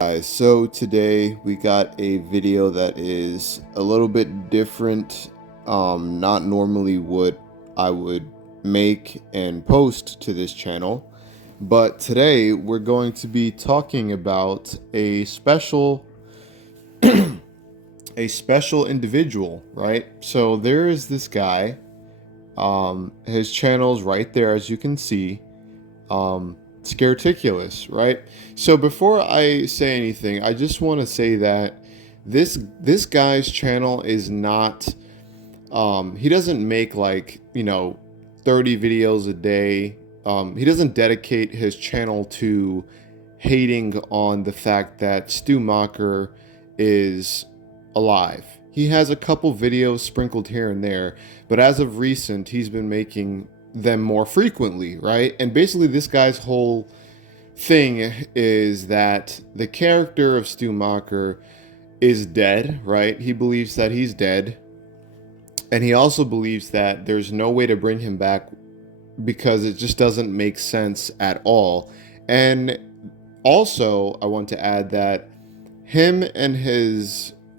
Guys, so today we got a video that is a little bit different, not normally what I would make and post to this channel, but today we're going to be talking about a special individual, right? So there is this guy, his channel's right there as you can see, Scareticulus, right? So before I say anything, I just want to say that this guy's channel is not he doesn't make 30 videos a day. He doesn't dedicate his channel to hating on the fact that Stu Macher is alive. He has a couple videos sprinkled here and there, but as of recent, he's been making them more frequently, right? And basically, this guy's whole thing is that the character of Stu Macher is dead, right? He believes that he's dead. And he also believes that there's no way to bring him back because it just doesn't make sense at all. And also, I want to add that him and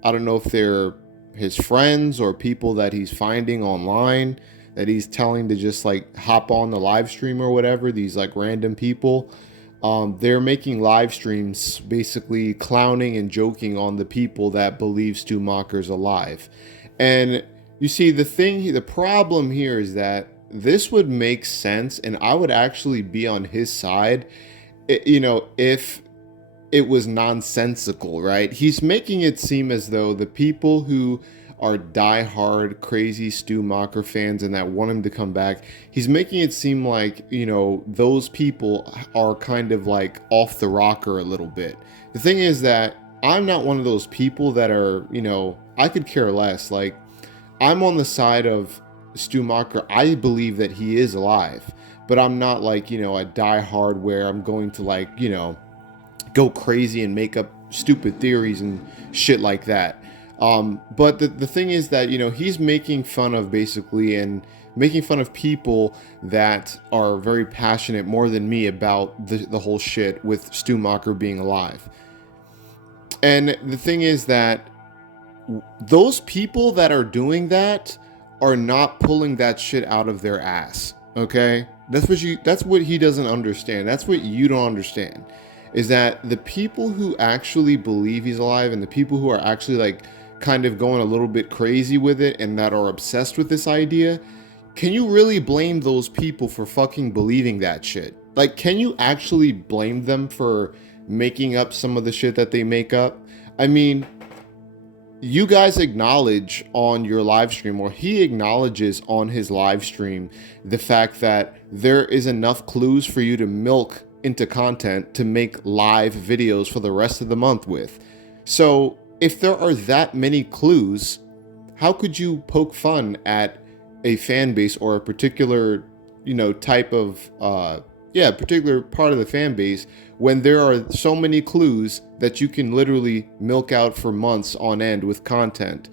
I don't know if they're his friends or people that he's finding online that he's telling to just hop on the live stream or whatever, these random people. They're making live streams basically clowning and joking on the people that believe Stu Macher's alive. And you see, the problem here is that this would make sense and I would actually be on his side, if it was nonsensical, right? He's making it seem as though the people who are diehard crazy Stu Macher fans and that want him to come back, he's making it seem like, those people are kind of off the rocker a little bit. The thing is that I'm not one of those people that are, I could care less. I'm on the side of Stu Macher. I believe that he is alive, but I'm not a diehard where I'm going to go crazy and make up stupid theories and shit like that. But the thing is that, he's making fun of basically and making fun of people that are very passionate more than me about the whole shit with Stu Macher being alive. And the thing is that those people that are doing that are not pulling that shit out of their ass. Okay? That's what he doesn't understand. That's what you don't understand. Is that the people who actually believe he's alive and the people who are actually kind of going a little bit crazy with it and that are obsessed with this idea, can you really blame those people for fucking believing that shit? Can you actually blame them for making up some of the shit that they make up? I mean, you guys acknowledge on your live stream, or he acknowledges on his live stream, the fact that there is enough clues for you to milk into content to make live videos for the rest of the month with. So if there are that many clues, how could you poke fun at a fan base or a particular, type of, particular part of the fan base when there are so many clues that you can literally milk out for months on end with content?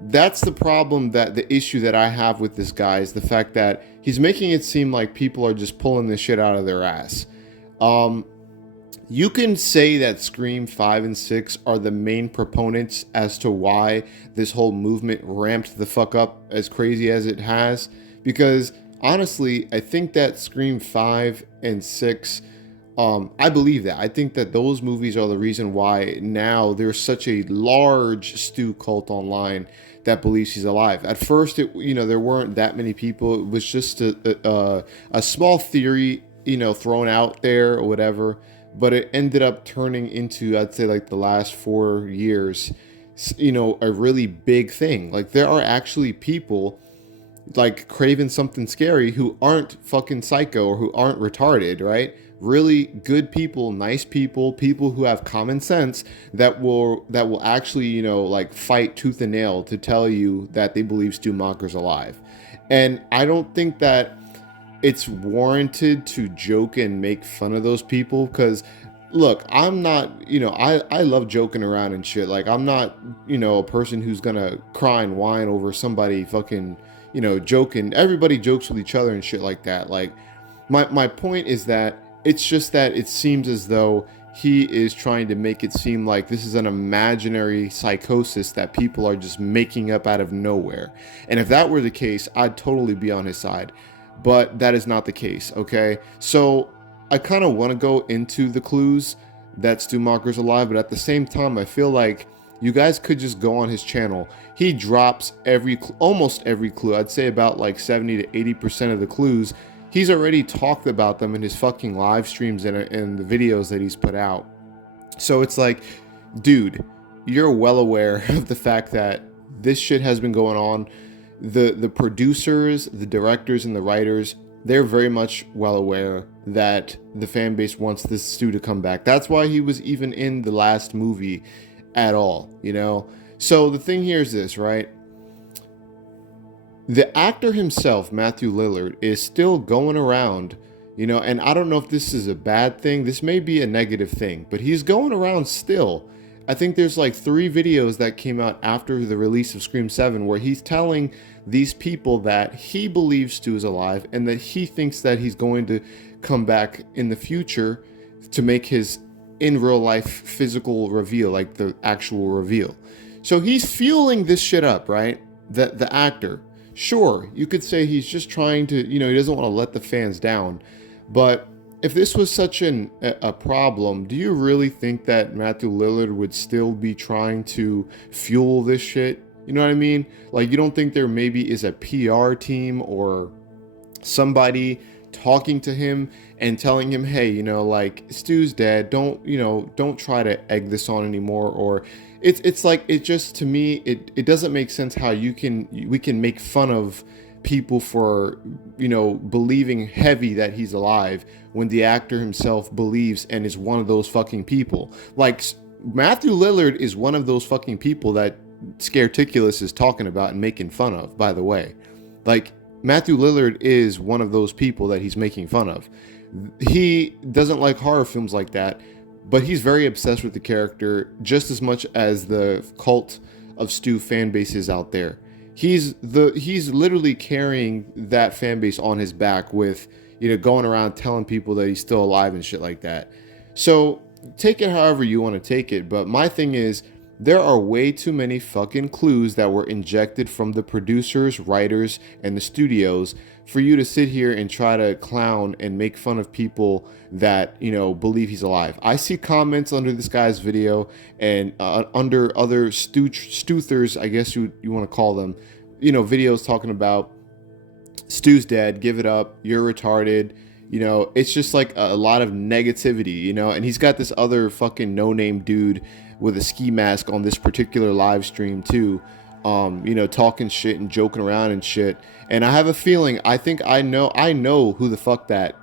That's the problem, that the issue that I have with this guy is the fact that he's making it seem like people are just pulling this shit out of their ass. You can say that Scream 5 and 6 are the main proponents as to why this whole movement ramped the fuck up as crazy as it has, because honestly, I think that Scream 5 and 6, I believe that. I think that those movies are the reason why now there's such a large Stu cult online that believes he's alive. At first, there weren't that many people. It was just a small theory, thrown out there or whatever. But it ended up turning into, I'd say, the last 4 years, a really big thing. There are actually people craving something scary who aren't fucking psycho or who aren't retarded, right? Really good people, nice people, people who have common sense that will actually, fight tooth and nail to tell you that they believe Stu Macher's alive. And I don't think that it's warranted to joke and make fun of those people, because look, I'm not, I love joking around and shit. I'm not, a person who's gonna cry and whine over somebody fucking, joking. Everybody jokes with each other and shit like that. My point is that it's just that it seems as though he is trying to make it seem like this is an imaginary psychosis that people are just making up out of nowhere. And if that were the case, I'd totally be on his side. But that is not the case, okay? So I kind of want to go into the clues that Stu Macher's alive, but at the same time, I feel like you guys could just go on his channel. He drops almost every clue. I'd say about like 70 to 80% of the clues. He's already talked about them in his fucking live streams and the videos that he's put out. So it's like, dude, you're well aware of the fact that this shit has been going on. The producers, the directors, and the writers, they're very much well aware that the fan base wants this Stu to come back. That's why he was even in the last movie at all, you know? So the thing here is this, right? The actor himself, Matthew Lillard, is still going around, you know, and I don't know if this is a bad thing. This may be a negative thing, but he's going around still. I think there's like 3 videos that came out after the release of Scream 7 where he's telling these people that he believes Stu is alive and that he thinks that he's going to come back in the future to make his in real life physical reveal, like the actual reveal. So he's fueling this shit up, right? The actor. Sure, you could say he's just trying to, you know, he doesn't want to let the fans down. But if this was such a problem, do you really think that Matthew Lillard would still be trying to fuel this shit? You know what I mean? Like, you don't think there maybe is a PR team or somebody talking to him and telling him, hey, you know, like, Stu's dead. Don't try to egg this on anymore. Or it's like, it just, to me, it doesn't make sense how we can make fun of people for, you know, believing heavy that he's alive when the actor himself believes and is one of those fucking people. Like, Matthew Lillard is one of those fucking people that Scareticulus is talking about and making fun of, by the way. Like, Matthew Lillard is one of those people that he's making fun of. He doesn't like horror films like that, but he's very obsessed with the character just as much as the cult of Stu fan base is out there. He's literally carrying that fan base on his back with, you know, going around telling people that he's still alive and shit like that. So take it however you want to take it, but my thing is, there are way too many fucking clues that were injected from the producers, writers, and the studios for you to sit here and try to clown and make fun of people that, you know, believe he's alive. I see comments under this guy's video and under other stoothers, I guess you want to call them, you know, videos talking about Stu's dead, give it up, you're retarded. You know, it's just like a lot of negativity, you know, and he's got this other fucking no-name dude with a ski mask on this particular live stream too, you know, talking shit and joking around and shit. And I have a feeling, I think I know who the fuck that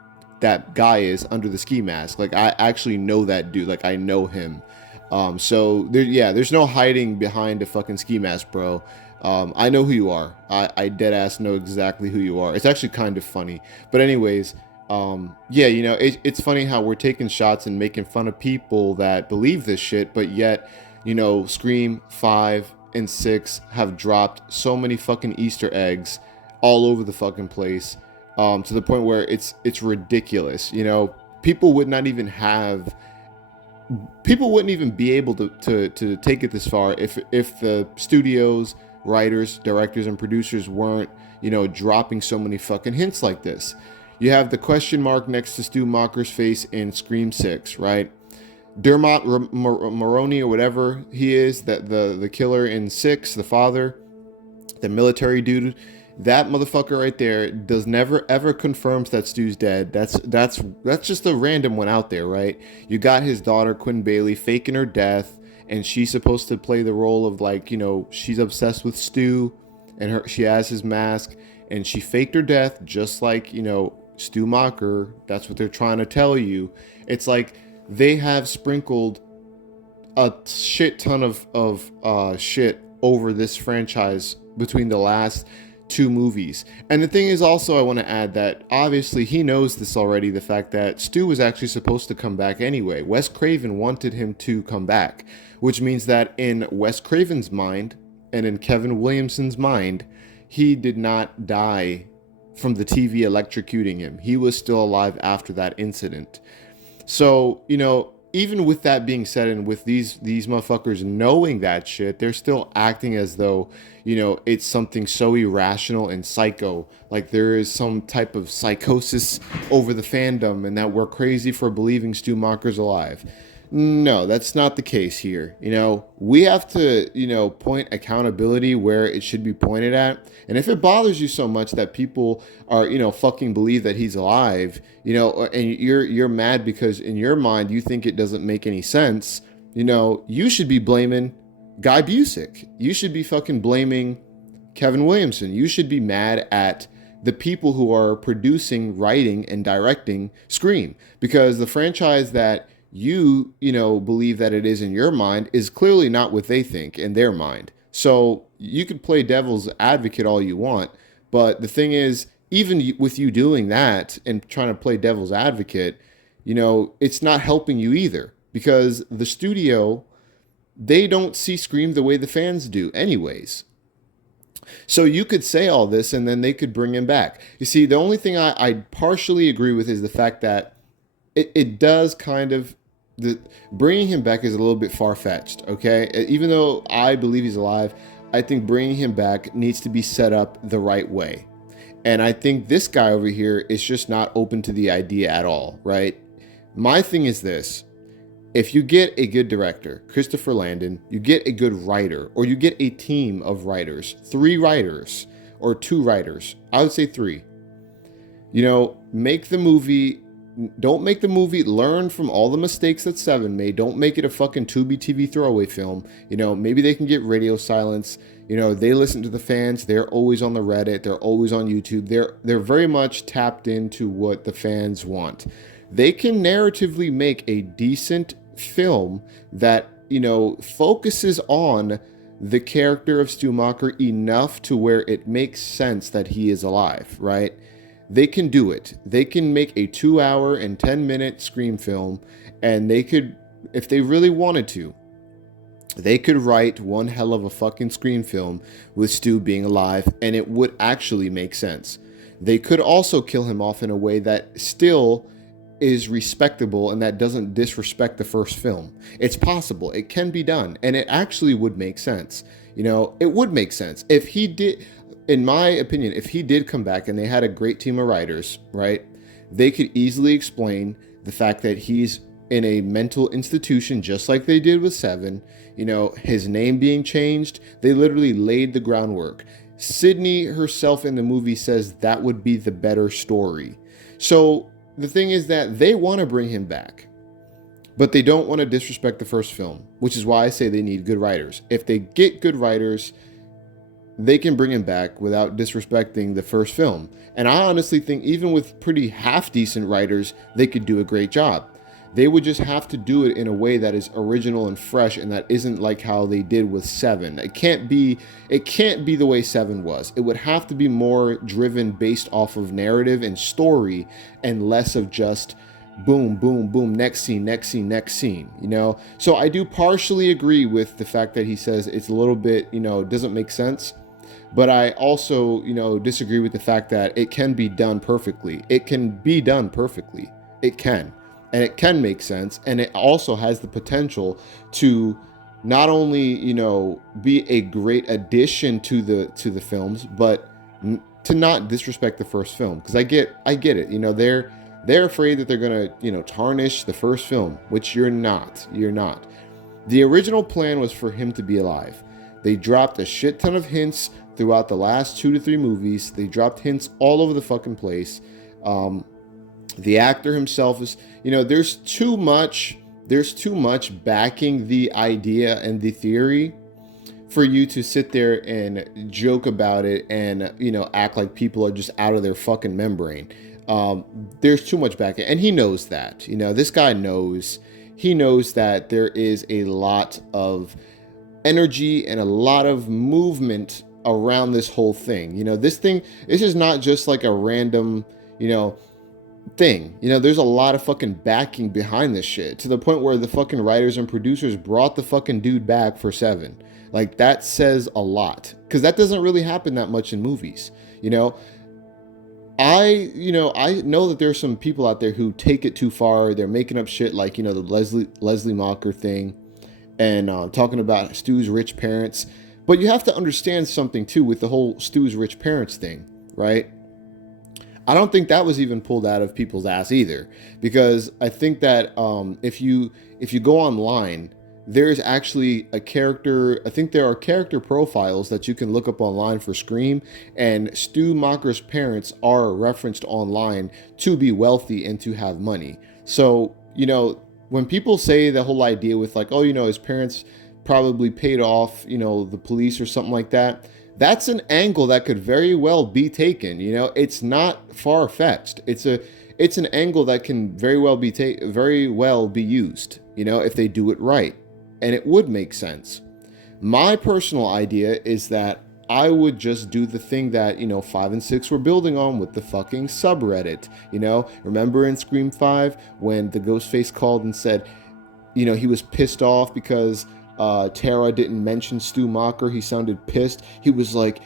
guy is under the ski mask. Like, I actually know that dude. Like, I know him. So there's no hiding behind a fucking ski mask, bro. I know who you are. I dead ass know exactly who you are. It's actually kind of funny. But anyways, you know, it's funny how we're taking shots and making fun of people that believe this shit, but yet, you know, Scream 5 and 6 have dropped so many fucking Easter eggs all over the fucking place, to the point where it's ridiculous. You know, people wouldn't even be able to take it this far if the studios, writers, directors, and producers weren't, you know, dropping so many fucking hints like this. You have the question mark next to Stu Macher's face in Scream 6, right? Dermot Mulroney or whatever he is, that the killer in 6, the father, the military dude, that motherfucker right there never ever confirms that Stu's dead. That's just a random one out there, right? You got his daughter Quinn Bailey faking her death, and she's supposed to play the role of, like, you know, she's obsessed with Stu, and she has his mask, and she faked her death just like, you know, Stu Macher. That's what they're trying to tell you. It's like they have sprinkled a shit ton of shit over this franchise between the last 2 movies. And the thing is also, I want to add that obviously he knows this already, the fact that Stu was actually supposed to come back anyway. Wes Craven wanted him to come back, which means that in Wes Craven's mind and in Kevin Williamson's mind, he did not die from the TV electrocuting him. He was still alive after that incident. So, you know, even with that being said, and with these motherfuckers knowing that shit, they're still acting as though, it's something so irrational and psycho, like there is some type of psychosis over the fandom and that we're crazy for believing Stu Macher's alive. No, that's not the case here. We have to, point accountability where it should be pointed at. And if it bothers you so much that people are, fucking believe that he's alive, and you're mad because in your mind you think it doesn't make any sense, you should be blaming Guy Busick. You should be fucking blaming Kevin Williamson. You should be mad at the people who are producing, writing, and directing Scream, because the franchise that you believe that it is in your mind is clearly not what they think in their mind. So you could play devil's advocate all you want, but the thing is, even with you doing that and trying to play devil's advocate, it's not helping you either, because the studio, they don't see Scream the way the fans do anyways. So you could say all this and then they could bring him back. You see, the only thing I partially agree with is the fact that it does kind of, bringing him back is a little bit far-fetched, okay? Even though I believe he's alive, I think bringing him back needs to be set up the right way. And I think this guy over here is just not open to the idea at all, right? My thing is this. If you get a good director, Christopher Landon, you get a good writer, or you get a team of writers, 3 writers, or 2 writers, I would say 3. Make the movie. Don't make the movie, learn from all the mistakes that 7 made. Don't make it a fucking Tubi TV throwaway film. Maybe they can get radio silence. They listen to the fans. They're always on the Reddit. They're always on YouTube. They're very much tapped into what the fans want. They can narratively make a decent film that, focuses on the character of Stu Macher enough to where it makes sense that he is alive, right? They can do it. They can make a 2-hour and 10-minute Scream film, and they could, if they really wanted to, they could write one hell of a fucking Scream film with Stu being alive, and it would actually make sense. They could also kill him off in a way that still is respectable and that doesn't disrespect the first film. It's possible. It can be done, and it actually would make sense. It would make sense if he did. In my opinion, if he did come back and they had a great team of writers, right, they could easily explain the fact that he's in a mental institution just like they did with 7, his name being changed. They literally laid the groundwork. Sydney herself in the movie says that would be the better story. So the thing is that they want to bring him back, but they don't want to disrespect the first film, which is why I say they need good writers. If they get good writers, they can bring him back without disrespecting the first film. And I honestly think even with pretty half-decent writers, they could do a great job. They would just have to do it in a way that is original and fresh, and that isn't like how they did with 7. It can't be the way 7 was. It would have to be more driven based off of narrative and story, and less of just boom, boom, boom, next scene, next scene, next scene, So I do partially agree with the fact that he says it's a little bit, doesn't make sense. But I also, disagree with the fact that it can be done perfectly. It can be done perfectly. It can. And it can make sense. And it also has the potential to not only, be a great addition to the films, but to not disrespect the first film. Because I get it. They're afraid that they're going to, tarnish the first film, which you're not. You're not. The original plan was for him to be alive. They dropped a shit ton of hints throughout the last 2 to 3 movies. They dropped hints all over the fucking place. The actor himself is, there's too much backing the idea and the theory for you to sit there and joke about it and, act like people are just out of their fucking membrane. There's too much backing, and he knows that. This guy knows. He knows that there is a lot of energy and a lot of movement around this whole thing. This is not just like a random, thing. There's a lot of fucking backing behind this shit, to the point where the fucking writers and producers brought the fucking dude back for 7. Like, that says a lot, because that doesn't really happen that much in movies. I know that there's some people out there who take it too far. They're making up shit like, the Leslie Macher thing, and talking about Stu's rich parents. But you have to understand something too with the whole Stu's rich parents thing, right? I don't think that was even pulled out of people's ass either, because I think that if you go online, there's actually a character. I think there are character profiles that you can look up online for Scream, and Stu Macher's parents are referenced online to be wealthy and to have money. So when people say the whole idea with like, oh, his parents probably paid off, the police or something like that, that's an angle that could very well be taken. It's not far fetched. It's an angle that can very well be used. If they do it right, and it would make sense. My personal idea is that I would just do the thing that 5 and 6 were building on with the fucking subreddit. Remember in Scream 5 when the Ghostface called and said, he was pissed off because Tara didn't mention Stu Macher. He sounded pissed. He was like,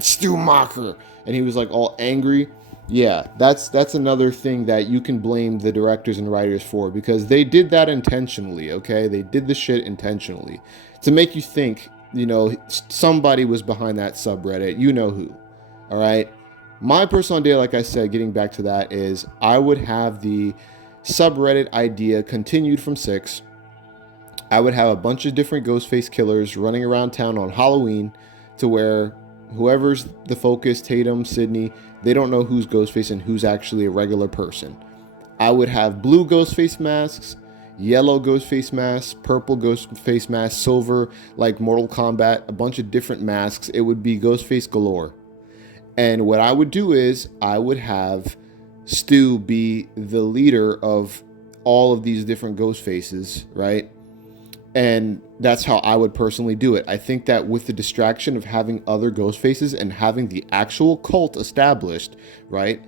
Stu Macher, and he was like all angry. Yeah, that's another thing that you can blame the directors and writers for, because they did that intentionally. Okay, they did the shit intentionally to make you think somebody was behind that subreddit. You know who. All right. My personal idea, like I said, getting back to that, is I would have the subreddit idea continued from 6. I would have a bunch of different Ghostface killers running around town on Halloween, to where whoever's the focus, Tatum, Sydney, they don't know who's Ghostface and who's actually a regular person. I would have blue Ghostface masks, yellow Ghostface masks, purple Ghostface masks, silver, like Mortal Kombat, a bunch of different masks. It would be Ghostface galore. And what I would do is I would have Stu be the leader of all of these different Ghostfaces, right? And that's how I would personally do it. I think that with the distraction of having other ghost faces and having the actual cult established, right?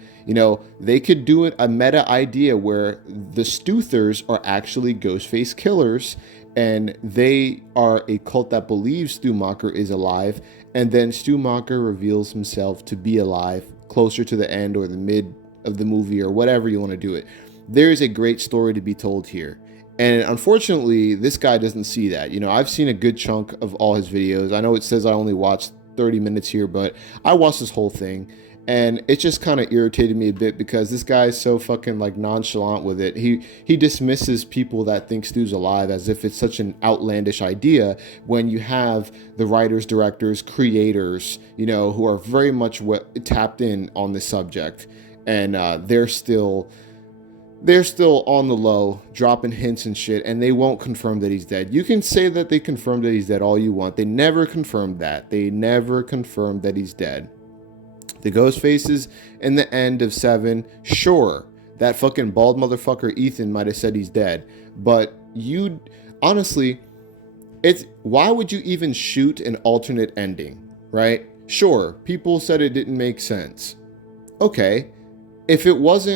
They could do it a meta idea where the Stuthers are actually Ghostface killers, and they are a cult that believes Stu Macher is alive, and then Stu Macher reveals himself to be alive closer to the end or the mid of the movie, or whatever you want to do it. There is a great story to be told here. And unfortunately, this guy doesn't see that. I've seen a good chunk of all his videos. I know it says I only watched 30 minutes here, but I watched this whole thing. And it just kind of irritated me a bit, because this guy is so fucking like nonchalant with it. He dismisses people that think Stu's alive as if it's such an outlandish idea, when you have the writers, directors, creators, who are very much tapped in on the subject. And they're still on the low, dropping hints and shit, and they won't confirm that he's dead. You can say that they confirmed that he's dead all you want. They never confirmed that. They never confirmed that he's dead. The ghost faces in the end of 7, sure, that fucking bald motherfucker Ethan might have said he's dead. But honestly, why would you even shoot an alternate ending, right? Sure, people said it didn't make sense. Okay, if it was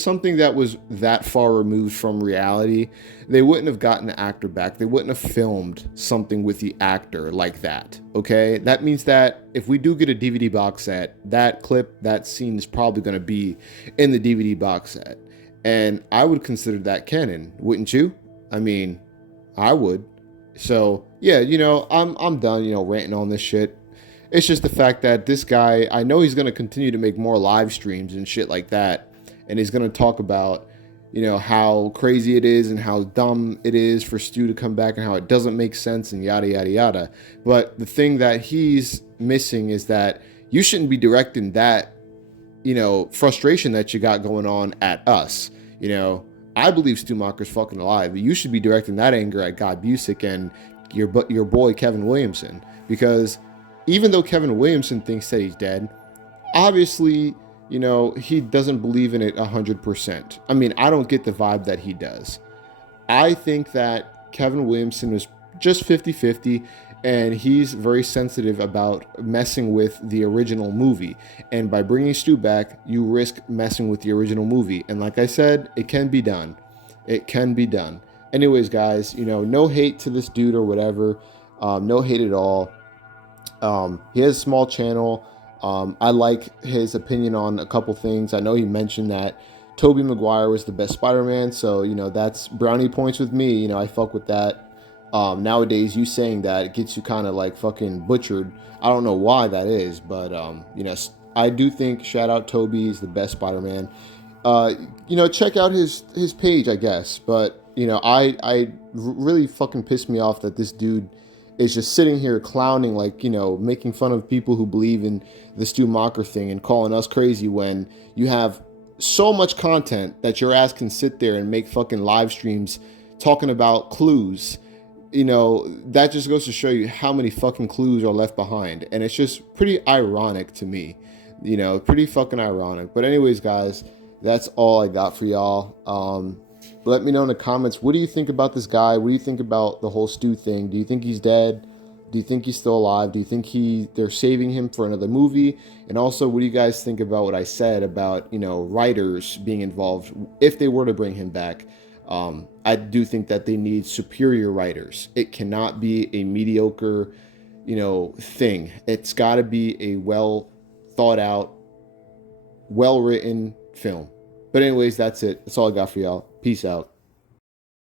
something that was that far removed from reality, they wouldn't have gotten the actor back. They wouldn't have filmed something with the actor like that. Okay, that means that if we do get a DVD box set, that scene is probably going to be in the DVD box set, and I would consider that canon, wouldn't you? I mean, I would. So yeah, I'm done, ranting on this shit. It's just the fact that this guy, I know he's going to continue to make more live streams and shit like that. And he's going to talk about, how crazy it is and how dumb it is for Stu to come back and how it doesn't make sense and yada, yada, yada. But the thing that he's missing is that you shouldn't be directing that, frustration that you got going on at us. I believe Stu Macher's fucking alive, but you should be directing that anger at God Busick and your boy Kevin Williamson. Because even though Kevin Williamson thinks that he's dead, obviously, he doesn't believe in it 100%. I mean, I don't get the vibe that he does. I think that Kevin Williamson was just 50-50, and he's very sensitive about messing with the original movie. And by bringing Stu back, you risk messing with the original movie. And like I said, it can be done. It can be done. Anyways, guys, no hate to this dude or whatever. No hate at all. He has a small channel. I like his opinion on a couple things. I know he mentioned that Tobey Maguire was the best Spider-Man, so that's brownie points with me. I fuck with that. Nowadays, you saying that it gets you kind of like fucking butchered. I don't know why that is, but I do think shout out Toby is the best Spider-Man. Uh, check out his page, I guess. But I really fucking pissed me off that this dude is just sitting here clowning, like making fun of people who believe in the Stu Macher thing and calling us crazy when you have so much content that your ass can sit there and make fucking live streams talking about clues. That just goes to show you how many fucking clues are left behind. And it's just pretty ironic to me. Pretty fucking ironic. But anyways, guys, that's all I got for y'all. Let me know in the comments, what do you think about this guy? What do you think about the whole Stu thing? Do you think he's dead? Do you think he's still alive? Do you think they're saving him for another movie? And also, what do you guys think about what I said about, writers being involved if they were to bring him back? I do think that they need superior writers. It cannot be a mediocre, thing. It's got to be a well thought out, well written film. But anyways, that's it. That's all I got for y'all. Peace out.